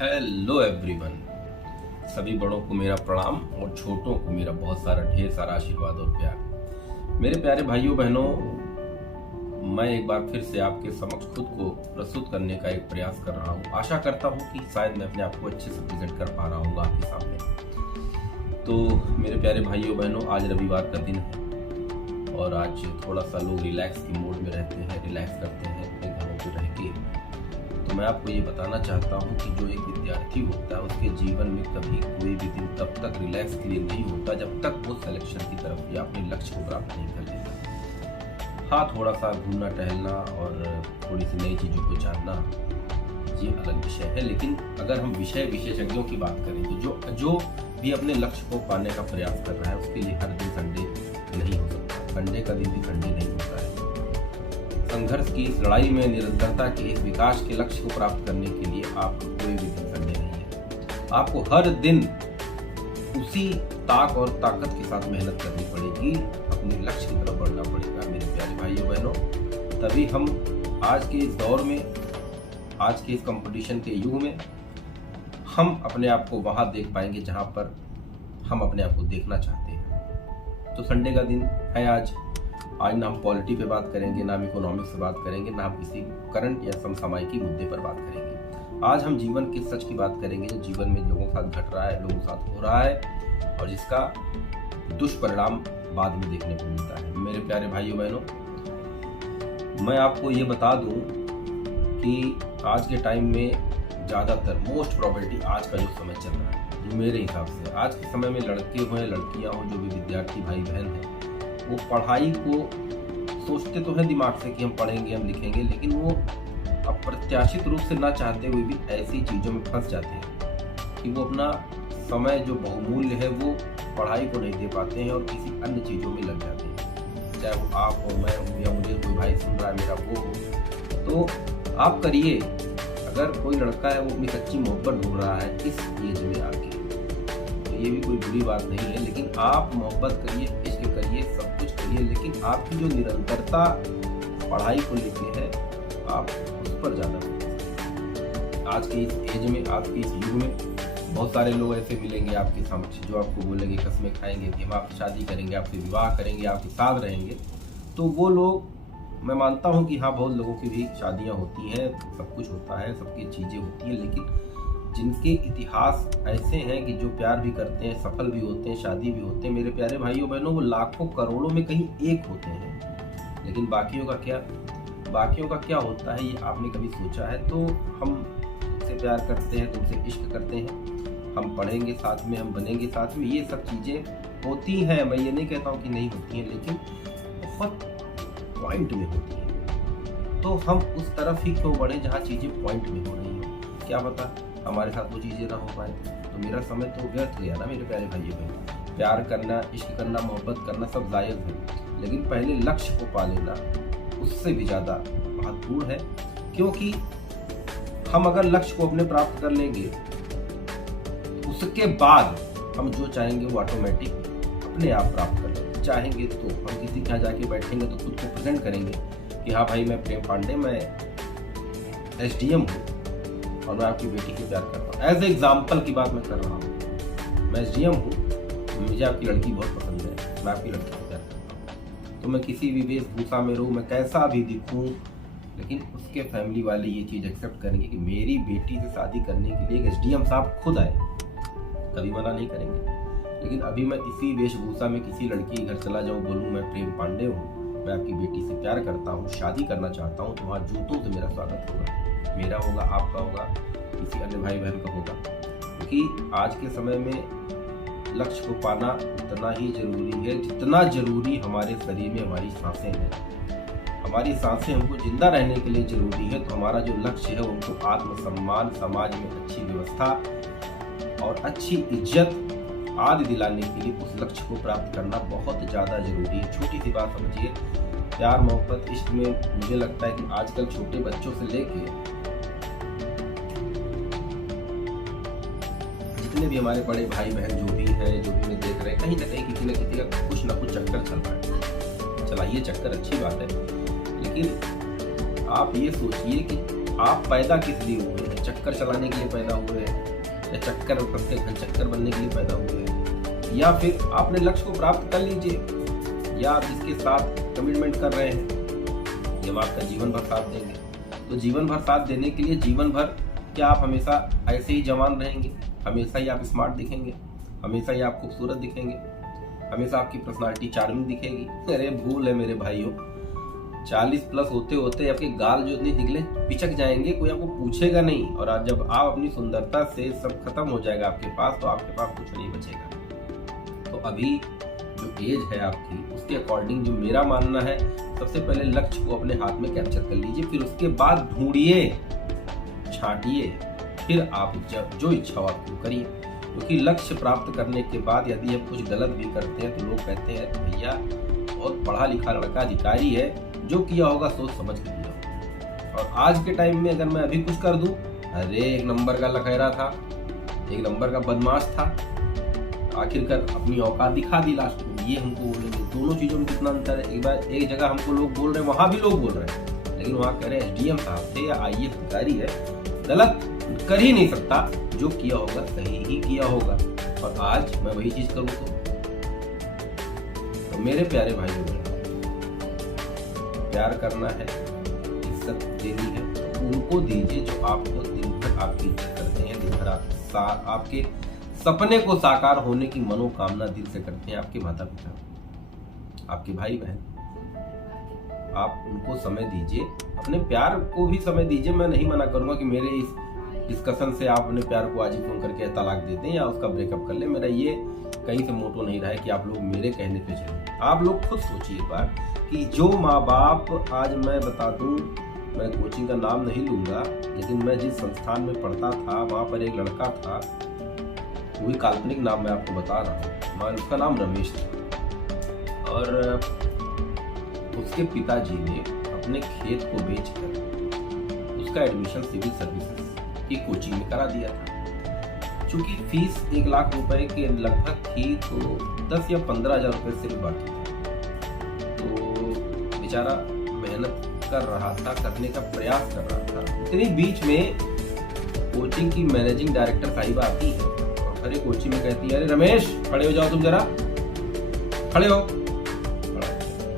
Hello everyone. सभी बड़ों को मेरा प्रणाम और छोटों को मेरा बहुत सारा ढेर सारा आशीर्वाद और प्यार। मेरे प्यारे भाइयों बहनों, मैं एक बार फिर से आपके समक्ष खुद को प्रस्तुत करने का एक प्रयास कर रहा हूँ। आशा करता हूँ कि शायद मैं अपने आप को अच्छे से प्रेजेंट कर पा रहा हूँ आपके सामने। तो मेरे प्यारे भाइयों बहनों, आज रविवार का दिन है और आज थोड़ा सा लोग रिलैक्स के मोड में रहते हैं, रिलैक्स करते हैं अपने घरों पर रह के। तो मैं आपको ये बताना चाहता हूँ कि जो एक विद्यार्थी होता है उसके जीवन में कभी कोई भी दिन तब तक रिलैक्स के लिए नहीं होता जब तक वो सिलेक्शन की तरफ या अपने लक्ष्य को प्राप्त नहीं कर लेता। हाँ, थोड़ा सा घूमना टहलना और थोड़ी सी नई चीज़ों को जानना ये अलग विषय है, लेकिन अगर हम विषय विशेषज्ञों की बात करें तो जो भी अपने लक्ष्य को पाने का प्रयास कर रहा है उसके लिए हर दिन संडे नहीं हो सकता। संडे का दिन भी संडे नहीं होता है। संघर्ष की इस लड़ाई में निरंतरता के इस विकास के लक्ष्य को प्राप्त करने के लिए आपको कोई भी दिन संडे नहीं है। आपको हर दिन उसी ताक और ताकत के साथ मेहनत करनी पड़ेगी, अपने लक्ष्य की तरफ बढ़ना पड़ेगा मेरे प्यारे भाइयों बहनों। तभी हम आज के इस दौर में, आज के इस कंपटीशन के युग में हम अपने आप को वहां देख पाएंगे जहां पर हम अपने आप को देखना चाहते हैं। तो संडे का दिन है आज ना हम पॉलिटी पे बात करेंगे, ना हम इकोनॉमिक्स से बात करेंगे, ना हम किसी करंट या समसामयिकी मुद्दे पर बात करेंगे। आज हम जीवन के सच की बात करेंगे जो जीवन में लोगों के साथ घट रहा है, लोगों के साथ हो रहा है और जिसका दुष्परिणाम बाद में देखने को मिलता है। मेरे प्यारे भाइयों बहनों, मैं आपको ये बता दूं कि आज के टाइम में ज़्यादातर मोस्ट प्रोबेबिलिटी आज का जो समय चल रहा है, जो मेरे हिसाब से आज के समय में लड़के हों लड़कियाँ हों, जो भी विद्यार्थी भाई बहन हैं, वो पढ़ाई को सोचते तो हैं दिमाग से कि हम पढ़ेंगे, हम लिखेंगे, लेकिन वो अप्रत्याशित रूप से ना चाहते हुए भी ऐसी चीज़ों में फंस जाते हैं कि वो अपना समय जो बहुमूल्य है वो पढ़ाई को नहीं दे पाते हैं और किसी अन्य चीज़ों में लग जाते हैं। चाहे वो आप हो, मैं हूँ या मुझे कोई भाई सुन रहा है मेरा वो हो, तो आप करिए। अगर कोई लड़का है वो अपनी सच्ची मोहब्बत ढूंढ रहा है इस एज में आके, तो ये भी कोई बुरी बात नहीं है, लेकिन आप मोहब्बत करिए, इश्क करिए, सब कुछ करिए, लेकिन आपकी जो निरंतरता पढ़ाई को लेके है आप उस पर ज़्यादा। आज के इस एज में, आज के इस युग में बहुत सारे लोग ऐसे मिलेंगे आपके समक्ष जो आपको बोलेंगे, कसमें खाएंगे कि हम आपकी शादी करेंगे, आपसे विवाह करेंगे, आपके साथ रहेंगे। तो वो लोग, मैं मानता हूँ कि हाँ, बहुत लोगों की भी शादियाँ होती हैं, सब कुछ होता है, सबकी चीज़ें होती हैं, लेकिन जिनके इतिहास ऐसे हैं कि जो प्यार भी करते हैं, सफल भी होते हैं, शादी भी होते हैं, मेरे प्यारे भाइयों बहनों, वो लाखों करोड़ों में कहीं एक होते हैं। लेकिन बाकियों का क्या होता है, ये आपने कभी सोचा है? तो हम तुमसे प्यार करते हैं, तुमसे इश्क करते हैं, हम पढ़ेंगे साथ में, हम बनेंगे साथ में, ये सब चीज़ें होती हैं। मैं ये नहीं कहता हूँ कि नहीं होती हैं, लेकिन बहुत पॉइंट में होती हैं। तो हम उस तरफ ही क्यों बढ़े जहाँ चीज़ें पॉइंट में हो रही हैं? क्या पता हमारे साथ वो चीज़ें ना हो पाए, तो मेरा समय तो व्यर्थ गया ना मेरे प्यारे भाइयों बहनों। प्यार करना, इश्क करना, मोहब्बत करना सब जायज़ है, लेकिन पहले लक्ष्य को पा लेना उससे भी ज़्यादा महत्वपूर्ण है। क्योंकि हम अगर लक्ष्य को अपने प्राप्त कर लेंगे, उसके बाद हम जो चाहेंगे वो ऑटोमेटिक अपने आप प्राप्त कर लेंगे। चाहेंगे तो हम किसी के यहाँ जाके बैठेंगे तो खुद को प्रेजेंट करेंगे कि हाँ भाई, मैं प्रेम पांडे, मैं SDM हूँ और मैं आपकी बेटी से प्यार करता हूँ। एज ए एग्जाम्पल की बात मैं कर रहा हूँ, मैं SDM हूँ, मुझे आपकी लड़की बहुत पसंद है, मैं आपकी लड़की से प्यार करता हूँ। तो मैं किसी भी वेशभूषा में रहूँ, मैं कैसा भी दिखूँ, लेकिन उसके फैमिली वाले ये चीज़ एक्सेप्ट करेंगे कि मेरी बेटी से शादी करने के लिए एक SDM साहब खुद आए, कभी मना नहीं करेंगे। लेकिन अभी मैं इसी वेशभूषा में किसी लड़की के घर चला जाऊँ, बोलूँ मैं प्रेम पांडे हूँ, मैं आपकी बेटी से प्यार करता हूँ, शादी करना चाहता हूँ, तो वहाँ जूतों से मेरा स्वागत होगा, मेरा होगा, आपका होगा, किसी अन्य भाई बहन का होगा। क्योंकि आज के समय में लक्ष्य को पाना उतना ही जरूरी है जितना जरूरी हमारे शरीर में हमारी सांसें हैं। हमारी सांसें हमको जिंदा रहने के लिए जरूरी है, तो हमारा जो लक्ष्य है उनको आत्मसम्मान, समाज में अच्छी व्यवस्था और अच्छी इज्जत आदि दिलाने के लिए उस लक्ष्य को प्राप्त करना बहुत ज़्यादा जरूरी है। छोटी सी बात समझिए, प्यार, मोहब्बत, इश्क में मुझे लगता है कि आजकल छोटे बच्चों से लेके जितने भी हमारे बड़े भाई बहन जो भी है, जो भी हमें देख रहे हैं, कहीं ना कहीं किसी न किसी का कुछ ना कुछ चक्कर चल रहा है। चलाइए चक्कर, अच्छी बात है, लेकिन आप ये सोचिए कि आप पैदा किस लिए हुए हैं? चक्कर चलाने के लिए पैदा हुए हैं, या चक्कर सबके घर चक्कर बनने के लिए पैदा हुए हैं, या फिर आपने लक्ष्य को प्राप्त कर लीजिए, या आप जिसके साथ कमिटमेंट कर रहे हैं जब आपका जीवन भर साथ देंगे। तो जीवन भर साथ देने के लिए जीवन भर क्या आप हमेशा ऐसे ही जवान रहेंगे? हमेशा ही आप स्मार्ट दिखेंगे? हमेशा ही आप खूबसूरत दिखेंगे? हमेशा आपकी पर्सनालिटी चार्मिंग दिखेगी? अरे भूल है मेरे भाइयों, 40+ होते होते आपके गाल जो इतने निकले पिचक जाएंगे, कोई आपको पूछेगा नहीं। और आज जब आप अपनी सुंदरता से सब खत्म हो जाएगा आपके पास, तो आपके पास कुछ नहीं बचेगा। तो अभी जो एज है आपकी, उसके अकॉर्डिंग जो मेरा मानना है, सबसे पहले लक्ष्य को अपने हाथ में कैप्चर कर लीजिए, फिर उसके बाद ढूंढिए, छांटिए, फिर आप जो इच्छा हो आपको करिए। क्योंकि लक्ष्य प्राप्त करने के बाद यदि आप कुछ गलत भी करते हैं तो लोग कहते हैं भैया बहुत पढ़ा लिखा लड़का अधिकारी है, जो किया होगा सोच समझ के किया होगा। और आज के टाइम में अगर मैं अभी कुछ कर दूं, अरे 1 नंबर का लखेरा था, 1 नंबर का बदमाश था, आखिरकार अपनी औकात दिखा दी लास्ट में, ये हमको बोलेंगे। दोनों चीजों में कितना अंतर है? एक बार एक जगह हमको लोग बोल रहे हैं, वहां भी लोग बोल रहे हैं, लेकिन वहां कह रहे हैं SDM साहब थे या IAS अधिकारी है, गलत कर ही नहीं सकता, जो किया होगा सही ही किया होगा। और आज मैं वही चीज करूँ तो मेरे प्यारे भाइयों बहनों, प्यार करना है, इज्जत देनी है, तो उनको दीजिए जो आपको दिन भर आपकी इज्जत करते हैं, दिन भर आपके सपने को साकार होने की मनोकामना दिल से करते हैं। आपके माता पिता, आपके भाई बहन, आप उनको समय दीजिए, अपने प्यार को भी समय दीजिए। मैं नहीं मना करूंगा कि मेरे इस डिस्कशन से आप अपने प्यार को आज ही फोन करके तलाक दे दें या उसका ब्रेकअप कर ले। मेरा ये कहीं से मोटो नहीं रहा है कि आप लोग मेरे कहने पे चलें। आप लोग खुद सोचिए एक बार कि जो माँ बाप, आज मैं बता दूं, मैं कोचिंग का नाम नहीं लूंगा, लेकिन मैं जिस संस्थान में पढ़ता था वहाँ पर एक लड़का था, वही काल्पनिक नाम मैं आपको बता रहा हूँ, उसका नाम रमेश था। और उसके पिताजी ने अपने खेत को बेचकर उसका एडमिशन सिविल सर्विसेज की कोचिंग में करा दिया था। चूंकि फीस 1 लाख रुपए के लगभग थी, तो 10 या 15 हजार रुपए सिर्फ बाकी था। तो बेचारा मेहनत कर रहा था, करने का प्रयास कर रहा था। इतनी बीच में कोचिंग की मैनेजिंग डायरेक्टर साहिबा आती है और हरे कोचिंग में कहती है, अरे रमेश खड़े हो जाओ, तुम जरा खड़े हो,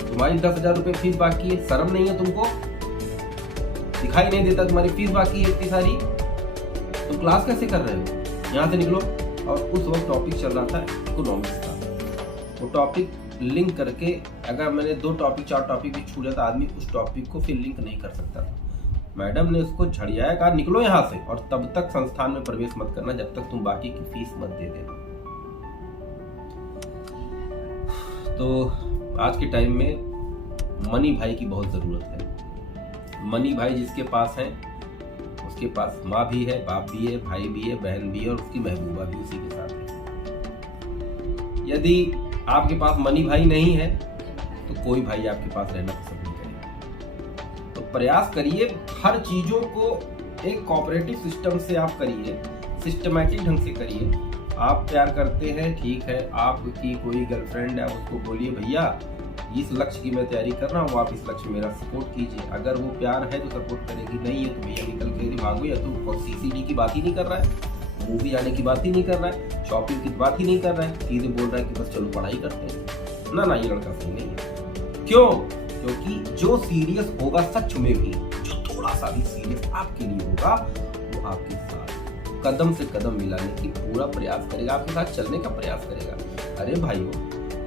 तुम्हारी 10,000 रुपए फीस बाकी है, शर्म नहीं है तुमको? दिखाई नहीं देता तुम्हारी फीस बाकी है इतनी सारी? तुम क्लास कैसे कर रहे हो? यहाँ से निकलो। और उस वक्त टॉपिक चल रहा था इकोनॉमिक्स का। वो टॉपिक लिंक करके, अगर मैंने 2 टॉपिक 4 टॉपिक भी छूट जाता, आदमी उस टॉपिक को फिर लिंक नहीं कर सकता था। मैडम ने उसको झड़ियाया, कहा निकलो यहाँ से, और तब तक संस्थान में प्रवेश मत करना जब तक तुम बाकी की फीस मत दे देना। तो आज के टाइम में मनी भाई की बहुत जरूरत है। मनी भाई जिसके पास है, उसके पास माँ भी है, बाप भी है, भाई भी है, बहन भी है, और उसकी महबूबा भी उसी के साथ है। यदि आपके पास मनी भाई नहीं है तो कोई भाई आपके पास रहना पसंद नहीं करेगा। तो प्रयास करिए, हर चीजों को एक कोऑपरेटिव सिस्टम से आप करिए, सिस्टमैटिक ढंग से करिए। आप प्यार करते हैं, ठीक है, आपकी कोई गर्लफ्रेंड है, उसको बोलिए भैया इस लक्ष्य की मैं तैयारी कर रहा हूँ, आप इस लक्ष्य मेरा सपोर्ट कीजिए। अगर वो प्यार है तो सपोर्ट करेगी, नहीं है तो भैया निकल के भागो। या तो CCD की बात ही नहीं कर रहा है, मूवी आने की बात ही नहीं कर रहा है, शॉपिंग की बात ही नहीं कर रहा है, सीधे बोल रहा है कि बस चलो पढ़ाई करते हैं। ना, ये लड़का सही नहीं है। क्यों? क्योंकि जो सीरियस होगा सच में भी, जो थोड़ा सा भी सीरियस आपके लिए होगा, वो आपके साथ कदम से कदम मिलाने की पूरा प्रयास करेगा, आपके साथ चलने का प्रयास करेगा। अरे भाइयों,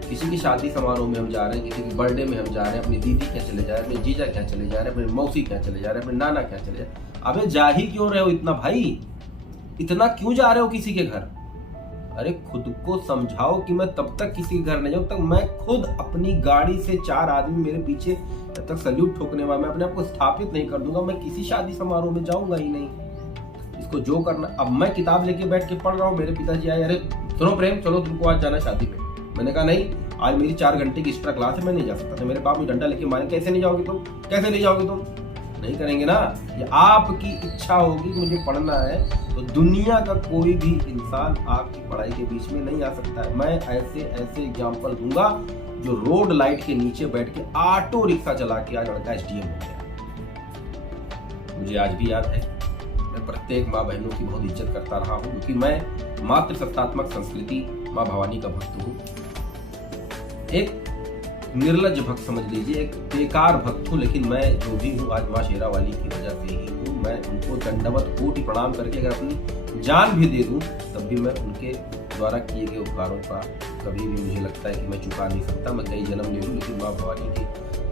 किसी की शादी समारोह में हम जा रहे हैं, किसी के बर्थडे में हम जा रहे हैं, अपनी दीदी क्या चले जा रहे हैं, अपने जीजा क्या चले जा रहे हैं, अपने मौसी क्या चले जा रहे हैं, अपने नाना क्या चले जा रहे हैं। अबे जा ही क्यों रहे हो इतना भाई? इतना क्यों जा रहे हो किसी के घर? अरे खुद को समझाओ कि मैं तब तक किसी के घर नहीं जाऊं, तब मैं खुद अपनी गाड़ी से 4 आदमी मेरे पीछे जब तक सल्यूट ठोकने वाला, मैं अपने आप को स्थापित नहीं कर दूंगा, मैं किसी शादी समारोह में जाऊंगा ही नहीं। इसको जो करना, अब मैं किताब लेके बैठ के पढ़ रहा हूँ, मेरे पिताजी आए, अरे सुनो प्रेम, चलो तुमको आज जाना शादी पे। मैंने कहा नहीं, आज मेरी 4 घंटे की एक्स्ट्रा क्लास है, मैं नहीं जा सकता था। मेरे बाप मुझे डंडा लेके मारे, कैसे नहीं जाओगे तुम, कैसे नहीं जाओगे तुम? नहीं करेंगे ना। ये आपकी इच्छा होगी मुझे पढ़ना है, तो दुनिया का कोई भी इंसान आपकी पढ़ाई के बीच में नहीं आ सकता है। मैं ऐसे एग्जाम्पल दूंगा जो रोड लाइट के नीचे बैठ के ऑटो रिक्शा चला के आज लड़का SDM हो गया। मुझे आज भी याद है। मैं प्रत्येक माँ बहनों की बहुत इज्जत करता रहा हूँ, क्योंकि मैं मातृ सत्तात्मक संस्कृति माँ भवानी का भक्त हूँ। एक निर्लज भक्त समझ लीजिए, एक बेकार भक्त हूँ, लेकिन मैं जो भी हूँ आज माँ शेरा वाली की वजह से ही हूँ। मैं उनको दंडवत कोटि प्रणाम करके अगर अपनी जान भी दे दूँ तब भी मैं उनके द्वारा किए गए उपकारों का कभी भी मुझे लगता है कि मैं चुका नहीं सकता। मैं कई जन्म ले लूँ, लेकिन माँ भवानी के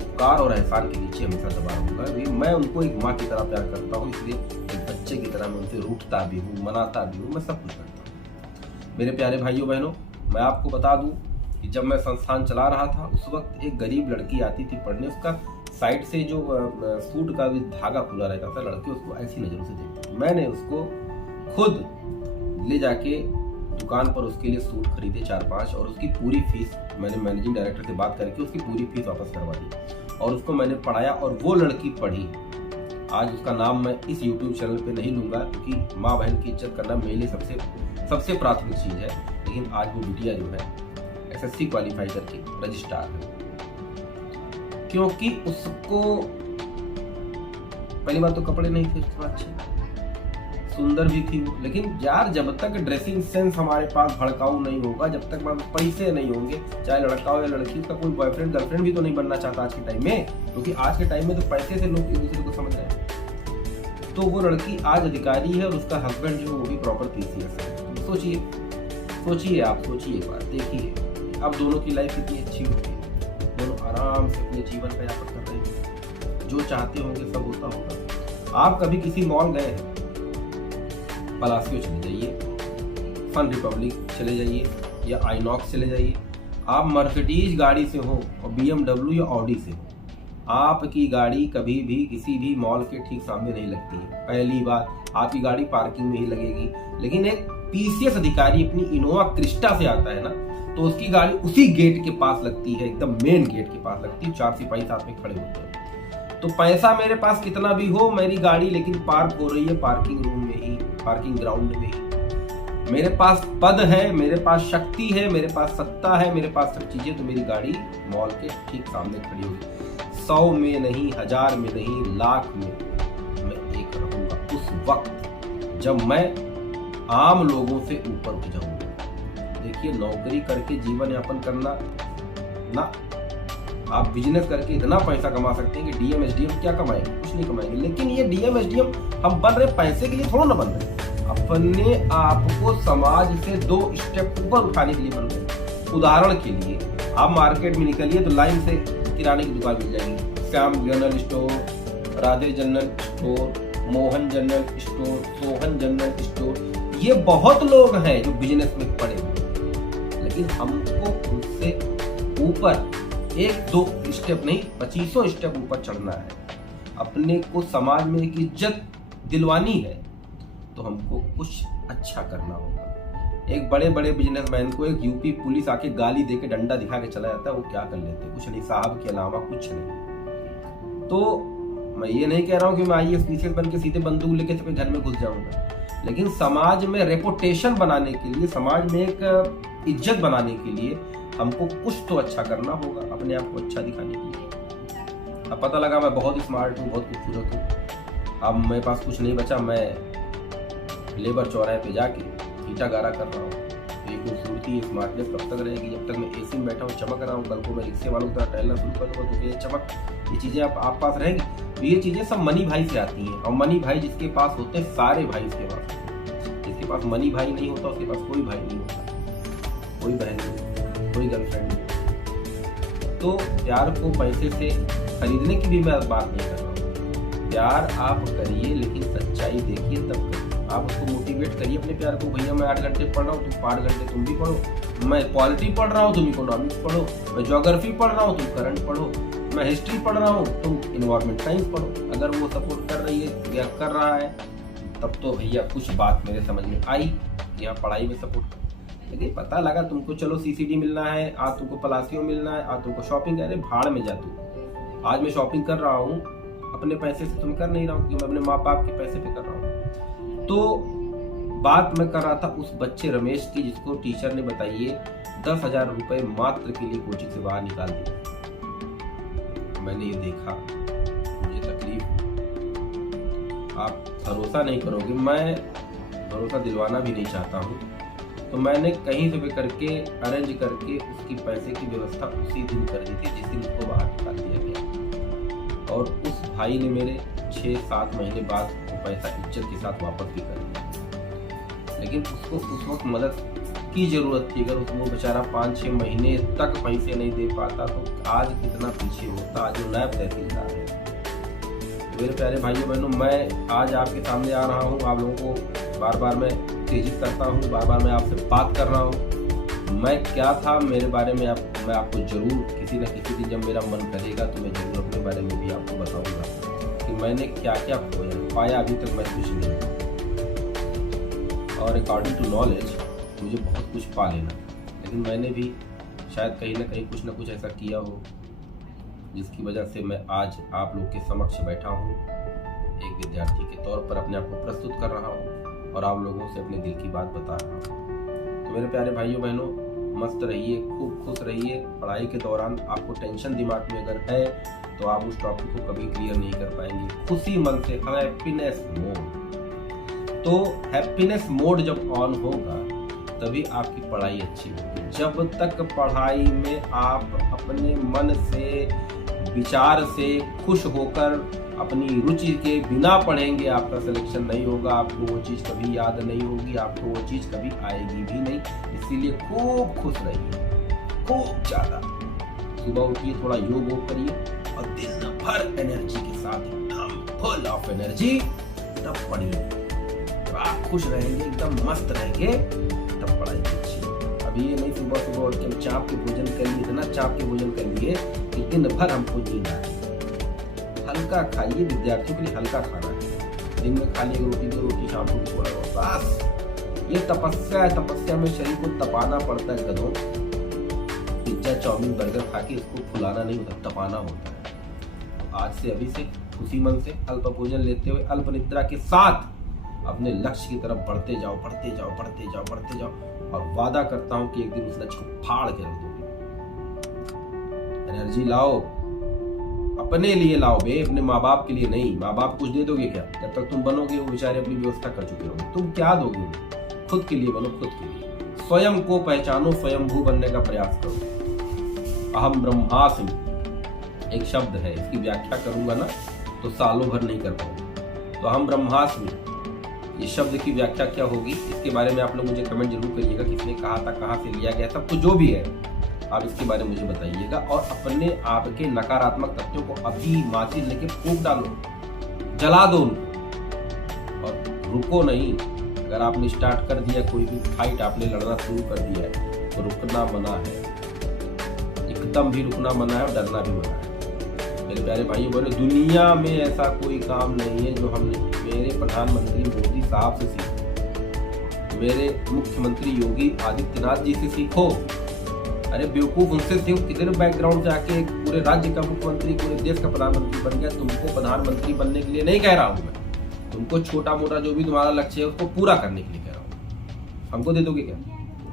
उपकार और एहसान के नीचे हमेशा दबा रहूँगा। मैं उनको एक माँ की तरह प्यार करता हूँ, इसलिए एक बच्चे की तरह मैं उनसे रूठता भी हूँ, मनाता भी हूँ, मैं सब कुछ करता हूँ। मेरे प्यारे भाइयों बहनों, मैं आपको बता दूँ कि जब मैं संस्थान चला रहा था उस वक्त एक गरीब लड़की आती थी पढ़ने। उसका साइड से जो सूट का भी धागा खुला रहता था, लड़के उसको ऐसी नज़रों से देखते थे। मैंने उसको खुद ले जाके दुकान पर उसके लिए सूट खरीदे 4-5 और उसकी पूरी फीस मैंने मैनेजिंग डायरेक्टर से बात करके उसकी पूरी फीस वापस करवा दी और उसको मैंने पढ़ाया और वो लड़की पढ़ी। आज उसका नाम मैं इस YouTube चैनल पे नहीं लूँगा, क्योंकि माँ बहन की इज्जत करना मेरे लिए सबसे प्राथमिक चीज़ है। लेकिन आज वो बिटिया जो है SSC क्वालिफाई करके रजिस्ट्रार है, क्योंकि उसको पहली बात तो कपड़े नहीं थे उसके अच्छे, सुंदर भी थी वो। लेकिन यार जब तक ड्रेसिंग सेंस हमारे पास भड़काऊ नहीं होगा, जब तक पैसे नहीं होंगे, चाहे लड़का हो या लड़की, उसका कोई बॉयफ्रेंड गर्लफ्रेंड भी तो नहीं बनना चाहता आज के टाइम में, क्योंकि आज के टाइम में तो पैसे से लोग एक दूसरे को समझ रहे हैं। तो वो लड़की आज अधिकारी है और उसका हस्बैंड जो वो भी प्रॉपर PCS है। सोचिए आप, सोचिए एक बार, देखिए अब दोनों की लाइफ कितनी अच्छी होगी, दोनों आराम से अपने जीवन का यापन कर रहे हैं, जो चाहते होंगे सब होता होगा। आप कभी किसी मॉल गए हैं, पलासियो चले जाइए, फन रिपब्लिक चले जाइए या आइनॉक्स चले जाइए, आप मर्सिडीज गाड़ी से हो और BMW या ऑडी से हो, आपकी गाड़ी कभी भी किसी भी मॉल के ठीक सामने नहीं लगती है। पहली बात, आपकी गाड़ी पार्किंग में ही लगेगी। लेकिन एक PCS अधिकारी अपनी इनोवा क्रिस्टा से आता है ना, तो उसकी गाड़ी उसी गेट के पास लगती है, एकदम मेन गेट के पास लगती है, 4 सिपाही साथ में खड़े होते हैं। तो पैसा मेरे पास कितना भी हो, मेरी गाड़ी लेकिन पार्क हो रही है पार्किंग रूम में ही, पार्किंग ग्राउंड में ही। मेरे पास पद है, मेरे पास शक्ति है, मेरे पास सत्ता है, मेरे पास सब चीजें, तो मेरी गाड़ी मॉल के ठीक सामने खड़ी होगी। 100 में नहीं, 1000 में नहीं, लाख में मैं एक रहूंगा उस वक्त जब मैं आम लोगों से ऊपर उठ जाऊंगा। देखिए, नौकरी करके जीवन यापन करना ना, आप बिजनेस करके इतना पैसा कमा सकते हैं कि DM SDM क्या कमाएंगे, कुछ नहीं कमाएंगे। लेकिन ये DM SDM हम बन रहे पैसे के लिए थोड़ा ना बन रहे, अपने आप को समाज से 2 स्टेप ऊपर उठाने के लिए बन रहे। उदाहरण के लिए, आप मार्केट में निकलिए तो लाइन से किराने की दुकान मिल जाएगी, Shyam general store, Radhe general store, Mohan general store, Sohan general store. ये बहुत लोग हैं जो बिजनेस में पड़े हुए, लेकिन हमको उनसे ऊपर 1-2 स्टेप नहीं, 25 स्टेप ऊपर चढ़ना है। अपने को समाज में एक इज्जत दिलवानी है तो हमको कुछ अच्छा करना होगा। एक बड़े बड़े बिजनेसमैन को एक UP पुलिस आके गाली देके डंडा दिखा के चला जाता है, वो क्या कर लेते, कुछ नहीं, साहब के अलावा कुछ नहीं। तो मैं ये नहीं कह रहा हूँ कि मैं IAS PCS बन के सीधे बंदूक लेके सबके घर में घुस जाऊंगा, लेकिन समाज में रेपुटेशन बनाने के लिए, समाज में एक इज्जत बनाने के लिए हमको कुछ तो अच्छा करना होगा, अपने आप को अच्छा दिखाने के लिए। अब पता लगा मैं बहुत स्मार्ट हूँ, बहुत खूबसूरत हूँ, अब मेरे पास कुछ नहीं बचा, मैं लेबर चौराहे पे जाके ईटा गारा कर रहा हूँ। तो ये खूबसूरती, ये स्मार्टनेस कब तक रहेगी, जब तक मैं AC में बैठा हूँ चमक रहा हूँ। कल को मैं रिक्शे वालों की तरह टहलना शुरू कर दूंगा तो ये चमक, ये चीजें आप पास रहेंगी। तो ये चीजें सब मनी भाई से आती हैं, और मनी भाई जिसके पास होते हैं, सारे भाई उसके पास होते हैं। जिसके पास मनी भाई नहीं होता उसके पास कोई भाई नहीं होता, कोई बहन नहीं, कोई गर्लफ्रेंड नहीं। तो प्यार को पैसे से खरीदने की भी मैं बात नहीं कर रहा हूँ। प्यार आप करिए, लेकिन सच्चाई देखिए तब करिए। आप उसको मोटिवेट करिए अपने प्यार को, भैया मैं 8 घंटे पढ़ रहा हूँ, तुम 8 घंटे तुम भी पढ़ो, मैं पॉलिटी पढ़ रहा हूँ, तुम इकोनॉमिक्स पढ़ो, मैं ज्योग्राफी पढ़ रहा हूँ, तुम करंट पढ़ो, मैं हिस्ट्री पढ़ रहा हूँ, तुम इन्वायरमेंट साइंस पढ़ो। अगर वो सपोर्ट कर रही है या कर रहा है तब तो भैया कुछ बात मेरे समझ में आई कि यहाँ पढ़ाई में सपोर्ट कर। लेकिन पता लगा तुमको चलो CCD मिलना है, आज तुमको पलासियो मिलना है, आज तुमको शॉपिंग, अरे भाड़ में जा तू। आज मैं शॉपिंग कर रहा हूँ अपने पैसे से, तुम कर नहीं रहा हूँ, क्योंकि मैं अपने माँ बाप के पैसे पे कर रहा हूँ। तो बात मैं कर रहा था उस बच्चे रमेश की, जिसको टीचर ने बताइए 10,000 रुपए मात्र के लिए कोचिंग से बाहर निकाल दिया। मैंने ये देखा, मुझे तकलीफ, आप भरोसा नहीं करोगे, मैं भरोसा दिलवाना भी नहीं चाहता हूँ। तो मैंने कहीं से भी करके अरेंज करके उसकी पैसे की व्यवस्था उसी दिन कर दी थी जिस दिन उसको बाहर निकाल दिया गया, और उस भाई ने मेरे 6-7 महीने बाद वो पैसा इज्जत के साथ वापस भी कर दिया। लेकिन उसको उस वक्त मदद की जरूरत थी। अगर वो बेचारा 5-6 महीने तक पैसे नहीं दे पाता तो आज कितना पीछे होता, आज वो नायब तहसीलदार है। मेरे प्यारे भाइयों बहनों, मैं आज आपके सामने आ रहा हूँ, आप लोगों को बार बार मैं उत्तेजित करता हूँ, बार बार मैं आपसे बात कर रहा हूँ। मैं क्या था मेरे बारे में मैं आपको जरूर किसी न किसी दिन जब मेरा मन करेगा तो मैं जरूर अपने बारे में भी आपको बताऊंगा कि मैंने क्या क्या पाया। अभी तक मैं कुछ नहीं, और अकॉर्डिंग टू नॉलेज मुझे बहुत कुछ पा लेना, लेकिन मैंने भी शायद कहीं ना कहीं कुछ ना कुछ ऐसा किया हो जिसकी वजह से मैं आज आप लोग के समक्ष बैठा हूँ, एक विद्यार्थी के तौर पर अपने आप को प्रस्तुत कर रहा हूँ और आप लोगों से अपने दिल की बात बता रहा हूँ। तो मेरे प्यारे भाइयों बहनों, मस्त रहिए, खूब खुश रहिए। पढ़ाई के दौरान आपको टेंशन दिमाग में अगर है तो आप उस टॉपिक को कभी क्लियर नहीं कर पाएंगे। खुशी मन से, हैप्पीनेस मोड। तो हैप्पीनेस मोड जब ऑन होगा तभी आपकी पढ़ाई अच्छी होगी। जब तक पढ़ाई में आप अपने मन से, विचार से खुश होकर अपनी रुचि के बिना पढ़ेंगे, आपका सिलेक्शन नहीं होगा, आपको वो चीज़ कभी याद नहीं होगी, आपको वो चीज़ कभी आएगी भी नहीं। इसीलिए खूब खुश रहिए, खूब ज़्यादा। सुबह उठिए, थोड़ा योग करिए और दिन भर एनर्जी के साथ, एकदम फुल ऑफ एनर्जी, तब पढ़िए। तो आप खुश रहेंगे, एकदम मस्त रहेंगे, तब पढ़ाई अच्छी। अभी ये नहीं सुबह सुबह उठ के चाप के भोजन कर लिए, इतना चाप के भोजन कर लिए कि दिन भर हमको नींद आए। हल्का खाइए, विद्यार्थियों के लिए हल्का खाना है। दिन में खा लिए रोटी, तो रोटी शाम को थोड़ा बहुत, बस। ये तपस्या है, तपस्या में शरीर को तपाना पड़ता है। गधों पिज्जा चाउमीन बर्गर खा के इसको फुलाना नहीं होता, तपाना होता है। आज से, अभी से खुशी मन से अल्प भोजन लेते हुए अल्प निद्रा के साथ अपने लक्ष्य की तरफ बढ़ते जाओ, बढ़ते जाओ, बढ़ते जाओ, बढ़ते जाओ, और वादा करता हूं कि एक दिन उस लक्ष्य को फाड़ के रख दोगे। एनर्जी लाओ, अपने लिए लाओ बे, अपने माँ बाप के लिए नहीं। माँ बाप कुछ दे दोगे क्या? जब तक तुम बनोगे वो बेचारे अपनी व्यवस्था कर चुके होंगे। तुम क्या दोगे? खुद के लिए बनो, खुद के लिए। स्वयं को पहचानो, स्वयंभू बनने का प्रयास करो। अहम ब्रह्मास्मि एक शब्द है, इसकी व्याख्या करूंगा ना तो सालों भर नहीं कर पाऊंगा। तो अहम ब्रह्मास्मि, ये शब्द की व्याख्या क्या होगी, इसके बारे में आप लोग मुझे कमेंट जरूर करिएगा। किसने कहा था, कहाँ से लिया गया था, तो जो भी है आप इसके बारे में मुझे बताइएगा। और अपने आप के नकारात्मक तत्वों को अभी माचिस लेके फूंक डालो, जला दो उनको, और रुको नहीं। अगर आपने स्टार्ट कर दिया कोई भी फाइट, आपने लड़ना शुरू कर दिया है, तो रुकना मना है, एकदम भी रुकना मना है और डरना भी मना है। मेरे प्यारे भाइयों बहनों, दुनिया में ऐसा कोई काम नहीं है जो हमने मेरे प्रधानमंत्री मोदी साहब से सीखो, मेरे मुख्यमंत्री योगी आदित्यनाथ जी से सीखो। अरे बेवकूफ, उनसे सीखो। कितने बैकग्राउंड से आके पूरे राज्य का मुख्यमंत्री, पूरे देश का प्रधानमंत्री बन गया। तुमको प्रधानमंत्री बनने के लिए नहीं कह रहा हूं मैं, तुमको छोटा मोटा जो भी तुम्हारा लक्ष्य है उसको पूरा करने के लिए कह रहा हूँ। हमको दे दोगे क्या?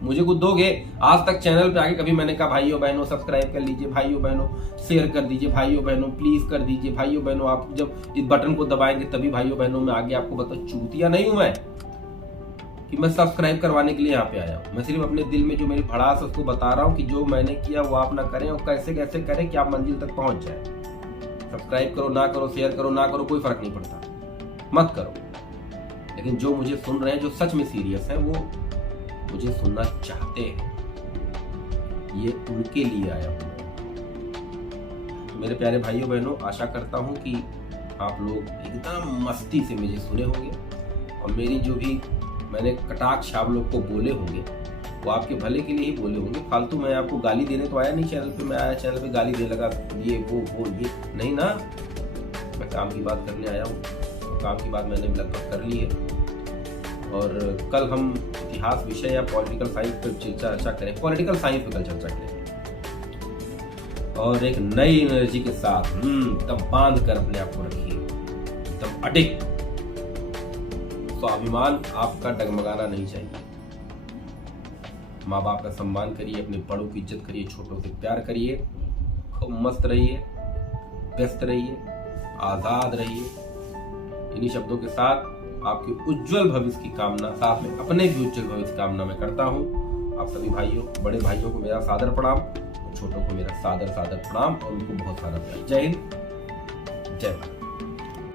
मुझे कुछ दोगे? आज तक चैनल पे आके कभी मैंने कहा भाइयों बहनों सब्सक्राइब कर लीजिए, भाइयों बहनों शेयर कर दीजिए, भाइयों बहनों प्लीज कर दीजिए, भाइयों बहनों आप जब इस बटन को दबाएंगे तभी भाइयों बहनों मैं आगे आपको बता। चूतिया नहीं हूं मैं कि मैं सब्सक्राइब करवाने के लिए यहाँ पे आया हूँ। मैं सिर्फ अपने दिल में जो मेरी भड़ास है उसको बता रहा हूँ कि जो मैंने किया वो आप ना करें, और कैसे कैसे करें कि आप मंजिल तक पहुंच जाए। सब्सक्राइब करो ना करो, शेयर करो ना करो, कोई फर्क नहीं पड़ता, मत करो। लेकिन जो मुझे सुन रहे हैं, जो सच में सीरियस है, वो मुझे सुनना चाहते हैं, ये उनके लिए आया हूं। तो मेरे प्यारे भाइयों बहनों, आशा करता हूं कि आप लोग एकदम मस्ती से मुझे सुने होंगे, और मेरी जो भी मैंने कटाक्ष आप लोग को बोले होंगे वो आपके भले के लिए ही बोले होंगे। फालतू मैं आपको गाली देने तो आया नहीं चैनल पे। मैं आया चैनल पे गाली देने लगा, ये वो ये नहीं ना। मैं काम की बात करने आया हूँ, काम की बात मैंने लगभग कर ली है। और कल हम इतिहास विषय या पॉलिटिकल साइंस पर चर्चा करें, पॉलिटिकल साइंस पर कल चर्चा करें, और एक नई एनर्जी के साथ तब बांध कर अपने आप को रखिए, तब अडिग। स्वाभिमान आपका डगमगाना नहीं चाहिए। माँ बाप का सम्मान करिए, अपने बड़ों की इज्जत करिए, छोटों से प्यार करिए, खूब मस्त रहिए, व्यस्त रहिए, आजाद रहिए। इन्हीं शब्दों के साथ आपके उज्जवल भविष्य की कामना, साथ में अपने भी उज्जवल भविष्य की कामना मैं करता हूँ। आप सभी भाइयों, बड़े भाइयों को मेरा सादर प्रणाम और छोटों को मेरा सादर प्रणाम और उनको बहुत सारा प्यार। जय हिंद, जय भारत।